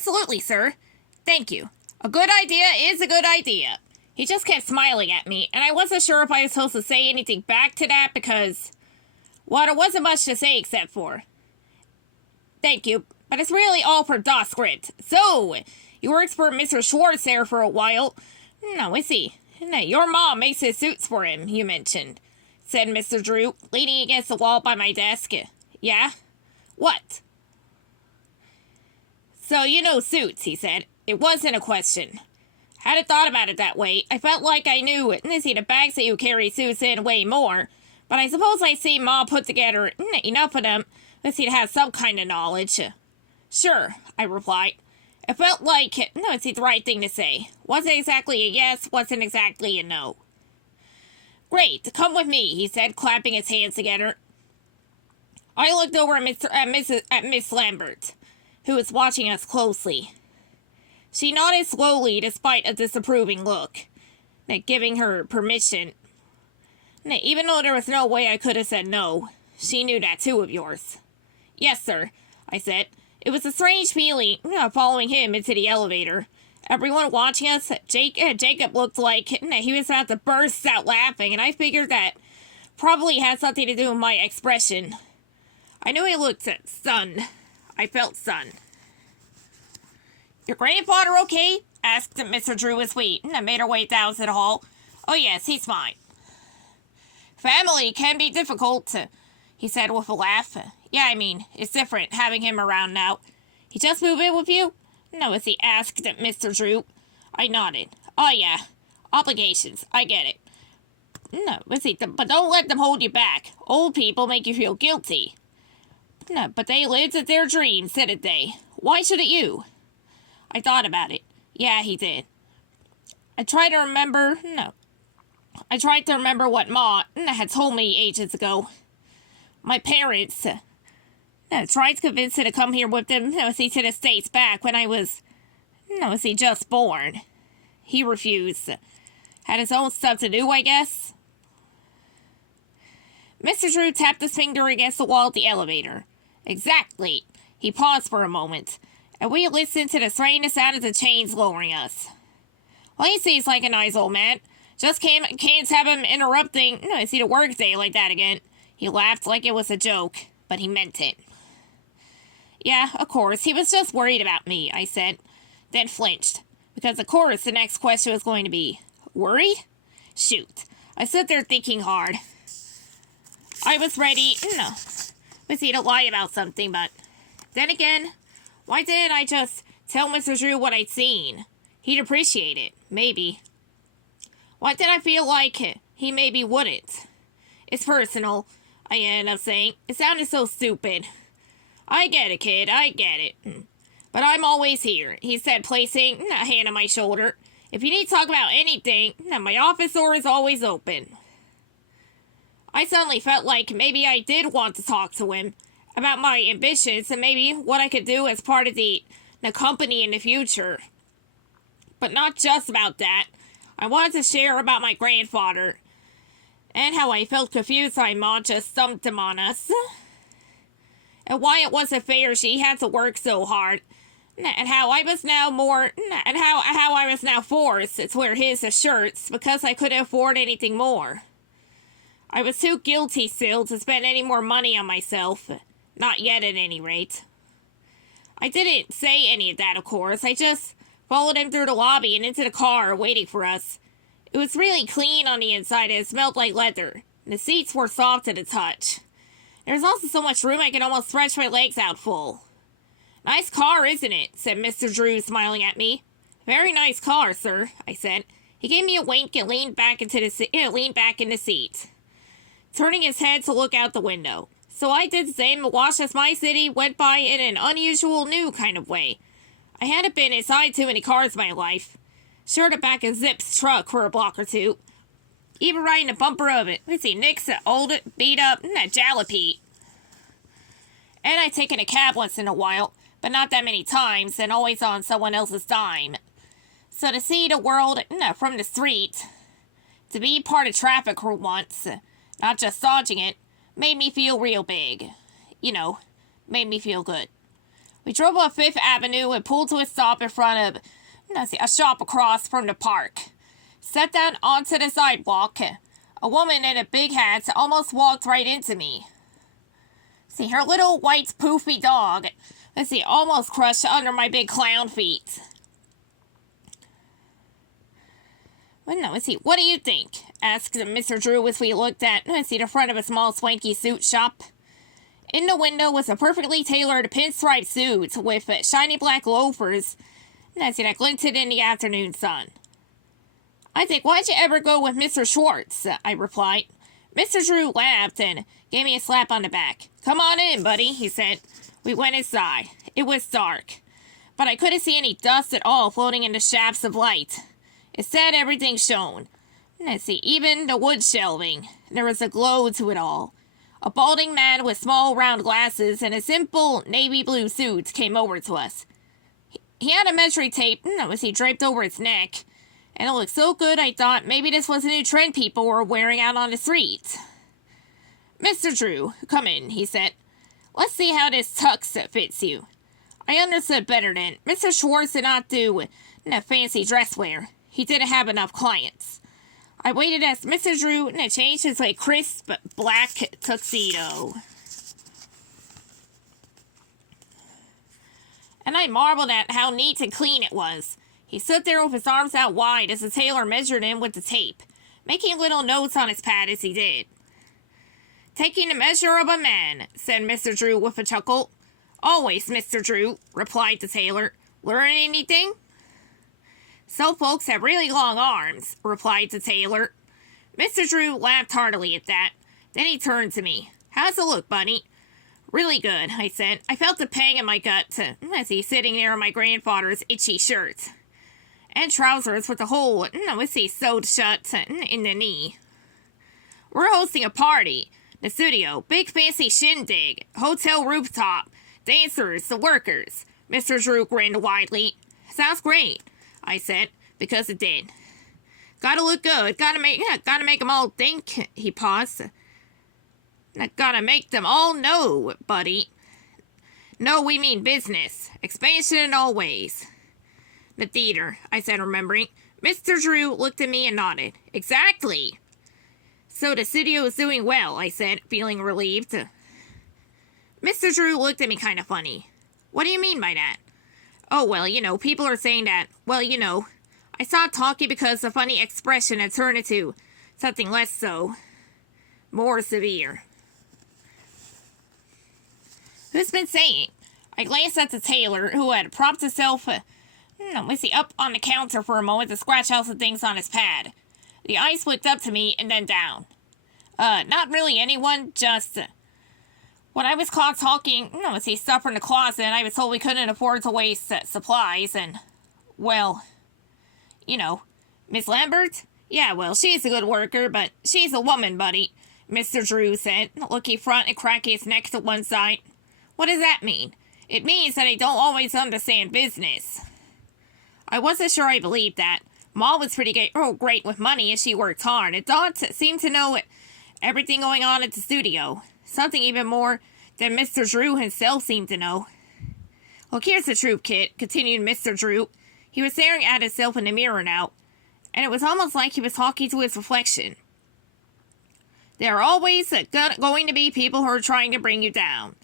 absolutely, sir. Thank you. A good idea is a good idea. He just kept smiling at me, and I wasn't sure if I was supposed to say anything back to that because, well, there wasn't much to say except for, thank you, but it's really all for Das Grit. So, you worked for Mr. Schwartz there for a while. No, I see. Your mom makes his suits for him, you mentioned, said Mr. Drew, leaning against the wall by my desk. Yeah? What? So, you know suits, he said. It wasn't a question. Hadn't thought about it that way. I felt like I knew it. See, the bags that you carry suits in way more. But I suppose I see Ma put together enough of them that he'd have some kind of knowledge. Sure, I replied. It felt like, it's the right thing to say. Wasn't exactly a yes, wasn't exactly a no. Great, come with me, he said, clapping his hands together. I looked over at Miss Lambert, who was watching us closely. She nodded slowly despite a disapproving look, giving her permission. Even though there was no way I could have said no, she knew that too of yours. Yes, sir, I said. It was a strange feeling, following him into the elevator. Everyone watching us, Jacob looked like he was about to burst out laughing, and I figured that probably had something to do with my expression. I knew he looked stunned. I felt stunned. Your grandfather okay? Asked Mr. Drew as we made our way down to the hall. Oh yes, he's fine. Family can be difficult, he said with a laugh. Yeah, I mean, it's different having him around now. He just moved in with you? No, as he asked Mr. Drew. I nodded. Oh yeah, obligations, I get it. No, but don't let them hold you back. Old people make you feel guilty. No, but they lived their dreams, didn't they? Why shouldn't you? I thought about it. Yeah, he did. I tried to remember what Ma had told me ages ago. My parents tried to convince her to come here with them, to the States back when I was, just born. He refused. Had his own stuff to do, I guess. Mr. Drew tapped his finger against the wall of the elevator. Exactly. He paused for a moment, and we listened to the strange sound of the chains lowering us. Well, he seems like a nice old man. Just can't have him interrupting, the work day like that again. He laughed like it was a joke, but he meant it. Yeah, of course, he was just worried about me, I said, then flinched, because of course the next question was going to be, worried? Shoot, I stood there thinking hard. I was ready, to lie about something, but then again, why didn't I just tell Mr. Drew what I'd seen? He'd appreciate it, maybe. Why did I feel like he maybe wouldn't? It's personal, I ended up saying. It sounded so stupid. I get it, kid, I get it. But I'm always here, he said, placing a hand on my shoulder. If you need to talk about anything, my office door is always open. I suddenly felt like maybe I did want to talk to him about my ambitions and maybe what I could do as part of the company in the future. But not just about that. I wanted to share about my grandfather and how I felt confused by Ma just dumped him on us. And why it wasn't fair she had to work so hard. And how I was now how I was now forced to wear his shirts because I couldn't afford anything more. I was too guilty still to spend any more money on myself. Not yet, at any rate. I didn't say any of that, of course. I just followed him through the lobby and into the car, waiting for us. It was really clean on the inside and it smelled like leather. The seats were soft to the touch. There was also so much room I could almost stretch my legs out full. Nice car, isn't it? Said Mr. Drew, smiling at me. Very nice car, sir, I said. He gave me a wink and leaned back in the seat, turning his head to look out the window. So I did the same and watched as my city went by in an unusual new kind of way. I hadn't been inside too many cars in my life. Sure to back of Zip's truck for a block or two. Even riding the bumper of it. Nick's old, beat up, jalopy. And I'd taken a cab once in a while, but not that many times, and always on someone else's dime. So to see the world from the street, to be part of traffic for once, not just dodging it, made me feel real big. Made me feel good. We drove up Fifth Avenue and pulled to a stop in front of a shop across from the park. Sat down onto the sidewalk. A woman in a big hat almost walked right into me. Her little white poofy dog, almost crushed under my big clown feet. What do you think? Asked Mr. Drew as we looked at, the front of a small swanky suit shop. In the window was a perfectly tailored pinstripe suit with shiny black loafers that glinted in the afternoon sun. I think, why'd you ever go with Mr. Schwartz? I replied. Mr. Drew laughed and gave me a slap on the back. Come on in, buddy, he said. We went inside. It was dark, but I couldn't see any dust at all floating in the shafts of light. Instead, everything shone. Even the wood shelving. There was a glow to it all. A balding man with small round glasses and a simple navy blue suit came over to us. He had a measuring tape draped over his neck, and it looked so good I thought maybe this was a new trend people were wearing out on the street. Mr. Drew, come in, he said. Let's see how this tux fits you. I understood better then. Mr. Schwartz did not do fancy dress wear. He didn't have enough clients. I waited as Mr. Drew changed his crisp black tuxedo. And I marveled at how neat and clean it was. He stood there with his arms out wide as the tailor measured him with the tape, making little notes on his pad as he did. Taking the measure of a man, said Mr. Drew with a chuckle. Always, Mr. Drew, replied the tailor. Learn anything? Some folks have really long arms, replied the tailor. Mr. Drew laughed heartily at that. Then he turned to me. How's it look, Bunny? Really good, I said. I felt a pang in my gut as he's sitting there in my grandfather's itchy shirt. And trousers with a hole, sewed shut in the knee. We're hosting a party. The studio, big fancy shindig, hotel rooftop, dancers, the workers. Mr. Drew grinned widely. Sounds great, I said, because it did. Gotta look good, gotta make them all think, he paused. Gotta make them all know, buddy. No, we mean business. Expansion in all ways. The theater, I said, remembering. Mr. Drew looked at me and nodded. Exactly. So the studio is doing well, I said, feeling relieved. Mr. Drew looked at me kind of funny. What do you mean by that? Oh, well, people are saying that. Well, I stopped talking because the funny expression had turned into something less so. More severe. Who's been saying? I glanced at the tailor, who had propped himself up on the counter for a moment to scratch out some things on his pad. The eyes flicked up to me and then down. Not really anyone, just... when I was caught talking, stuff in the closet, and I was told we couldn't afford to waste supplies, and... well... Miss Lambert? Yeah, well, she's a good worker, but she's a woman, buddy, Mr. Drew said, looking front and cracking his neck to one side. What does that mean? It means that I don't always understand business. I wasn't sure I believed that. Ma was pretty great with money as she worked hard, and Dot seemed to know everything going on at the studio. Something even more than Mr. Drew himself seemed to know. Look, here's the truth, kid, continued Mr. Drew. He was staring at himself in the mirror now, and it was almost like he was talking to his reflection. There are always going to be people who are trying to bring you down.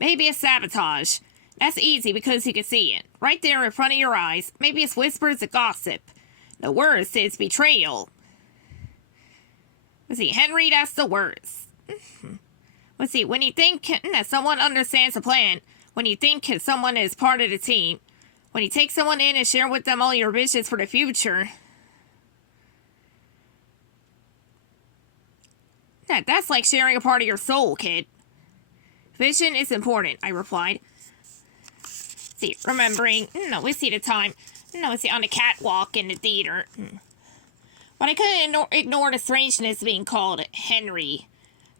Maybe it's sabotage. That's easy because you can see it. Right there in front of your eyes. Maybe it's whispers of gossip. The worst is betrayal. Henry, that's the worst. When you think that someone understands a plan, when you think someone is part of the team, when you take someone in and share with them all your visions for the future, that's like sharing a part of your soul, kid. Vision is important, I replied. Remembering, the time, on the catwalk in the theater. But I couldn't ignore the strangeness of being called Henry.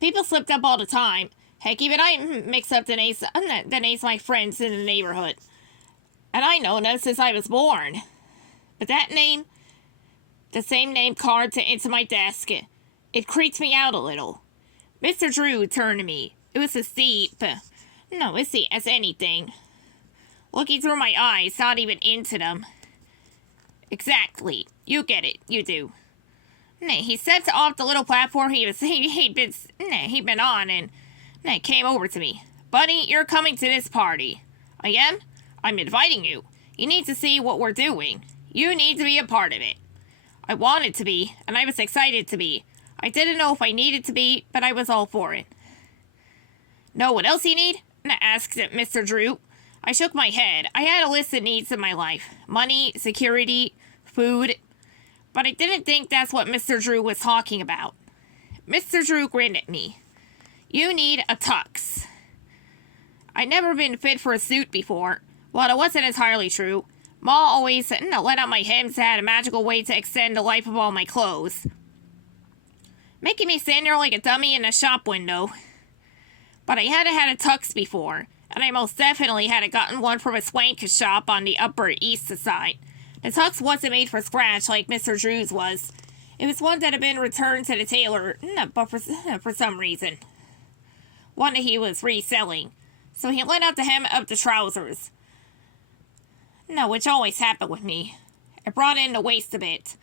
People slipped up all the time. Heck, even I mix up the names of my friends in the neighborhood. And I know that since I was born. But that name, the same name carved into my desk, it creeps me out a little. Mr. Drew turned to me. It was as deep, as anything. looking through my eyes, not even into them. Exactly. You get it. You do. He stepped off the little platform he'd been on and came over to me. Buddy, you're coming to this party. I am? I'm inviting you. You need to see what we're doing. You need to be a part of it. I wanted to be, and I was excited to be. I didn't know if I needed to be, but I was all for it. Know what else you need? Asked Mr. Drew. I shook my head. I had a list of needs in my life. Money, security, food. But I didn't think that's what Mr. Drew was talking about. Mr. Drew grinned at me. You need a tux. I'd never been fit for a suit before. Well, it wasn't entirely true. Ma always let out my hems had a magical way to extend the life of all my clothes. Making me stand there like a dummy in a shop window. But I hadn't had a tux before, and I most definitely hadn't gotten one from a swank shop on the Upper East Side. The tux wasn't made from scratch like Mr. Drew's was. It was one that had been returned to the tailor, but for some reason. One that he was reselling. So he let out the hem of the trousers. Which always happened with me. It brought in the waist a bit.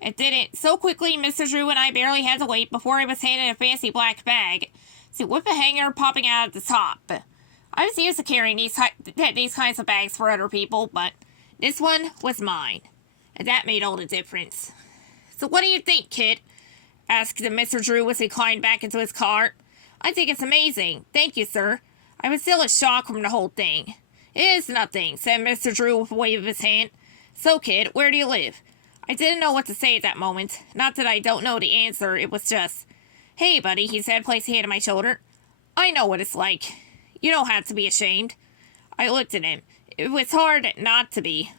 It did it so quickly Mr. Drew and I barely had to wait before I was handed a fancy black bag, with a hanger popping out at the top. I was used to carrying these kinds of bags for other people, but this one was mine, and that made all the difference. So what do you think, kid? Asked Mr. Drew as he climbed back into his car. I think it's amazing. Thank you, sir. I was still in shock from the whole thing. It is nothing, said Mr. Drew with a wave of his hand. So, kid, where do you live? I didn't know what to say at that moment. Not that I don't know the answer, it was just, hey, buddy, he said, placing a hand on my shoulder. I know what it's like. You don't have to be ashamed. I looked at him. It was hard not to be.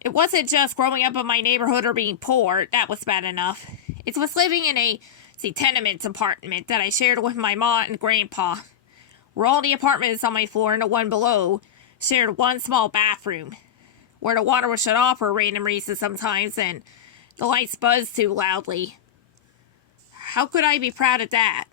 It wasn't just growing up in my neighborhood or being poor. That was bad enough. It was living in a tenement apartment that I shared with my ma and grandpa. Where all the apartments on my floor and the one below shared one small bathroom. Where the water was shut off for random reasons sometimes and the lights buzzed too loudly. How could I be proud of that?